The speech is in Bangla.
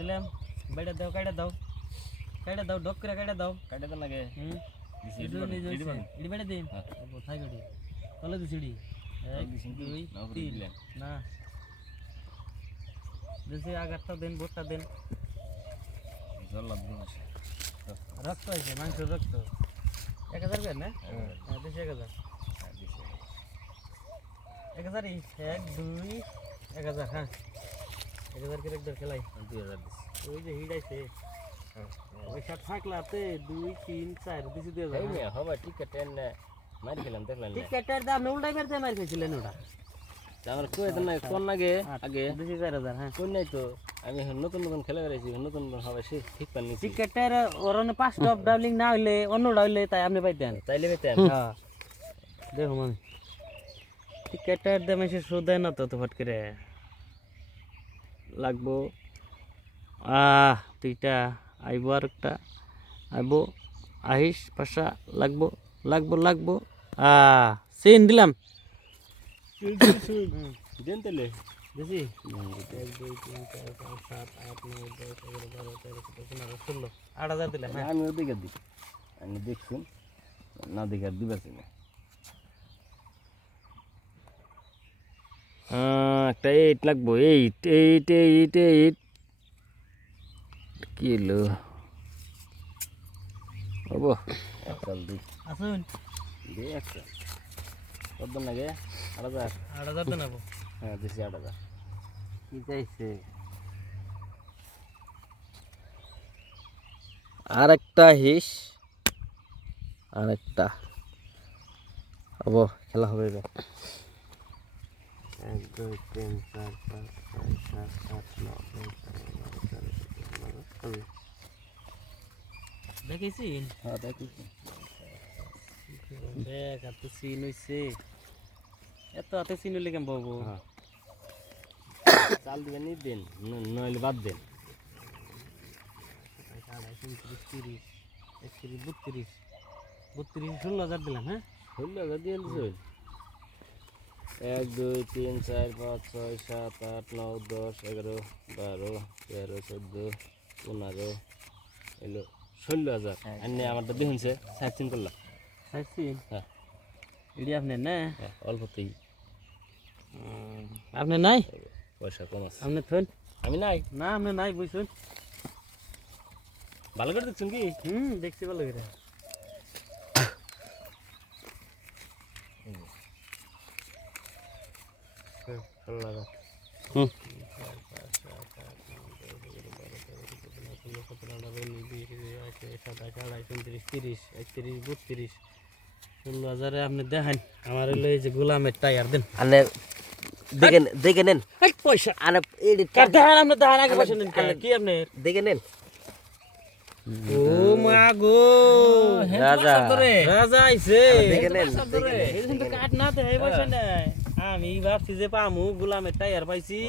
দিলাম বাইটা দাও কাইটা দাও ডক করে কাইটা দাও লাগে ইডি বাইটা দিন কোথায় গড়ি তলে দিছিড়ি 1 2 3 না দেশে আগারটা দেন বোটটা দেন রক্ত আছে মাংস রক্ত 1000 করে না দেশে 1000 1000 1 2 1000 হ্যাঁ 1000 করে একবার খেলাই 2000 ওই যে হিড়াইছে ওই সাত থাকলাতে 2 3 4 দিছি 2000 এই মেয়ে হবে টিকেট এনে মার খেলাম দেখলেন টিকেটের দাম উল্টাই বেরতে মার খেছিলেন ওটা আমার কই দেন না কোন আগে 4000 হ্যাঁ কোন নাই তো আমি নতুন খেলা করেছি নতুন হবে সে ঠিক পান নিছি টিকেটের ওরনে 5 টপ ডাবলিং না হইলে অন্যটা হইলে তাই আপনি পাইতেন তাইলে পাইতেন হ্যাঁ দেখো মানে টিকেটের দাম এসে সুদায় না তো ফট করে লাগবো দুইটা আইব আর একটা আইব আহিস পাশা লাগবো সেন দিলাম দেন তাহলে বেশি 1 2 3 4 5 7 8 9 10 11 12 13 14 15 16 8000 দিলাম আমি ওদিকে দিই আমি দেখছুন না দেখে দিবাছি না একটা 8 লাগবো 8 কিলো বাবু চল দি আসুন দে একটা কত লাগে 8000 দেন আবো হ্যাঁ দিছি 8000 কি চাইছে আরেকটা হিস আরেকটা আবো খেলা হবে এবার 1 2 3 4 5 6 7 8 9 10 দেখেছি হ্যাঁ দেখেছি দেখ এত সিন হইছে এত হাতে সিন হইলে কেমন পাবো চাল দিবেন নি দেন নইলে বাদ দেন 16,000 দিলাম হ্যাঁ 16,000 দিয়ে দিছ 1 2 3 4 5 6 7 8 9 10 11 12 13 14 15 এলো 16,000 এনে আমারটা দেখুনছে সাইন করলাম সাইন হ্যাঁ এডি আপনি না অল্পতেই আপনি নাই পয়সা কম আছে আপনি থন আমি নাই না আপনি নাই বুঝছেন ভালো করে দেখছেন কি দেখছি ভালো করে আপনি দেখেন আমার হইলো এই যে গোলামের টায়ার দেন দেখে নেন পয়সা আপনি দেখেন আগে পয়সা নেন কি আপনি দেখে নেন ও মা গো রাজা আইছে দেখে নেন কাট না তো এই পয়সা নাই আমি ভাবছি যে পামু গোলামের টায়ার পাইছি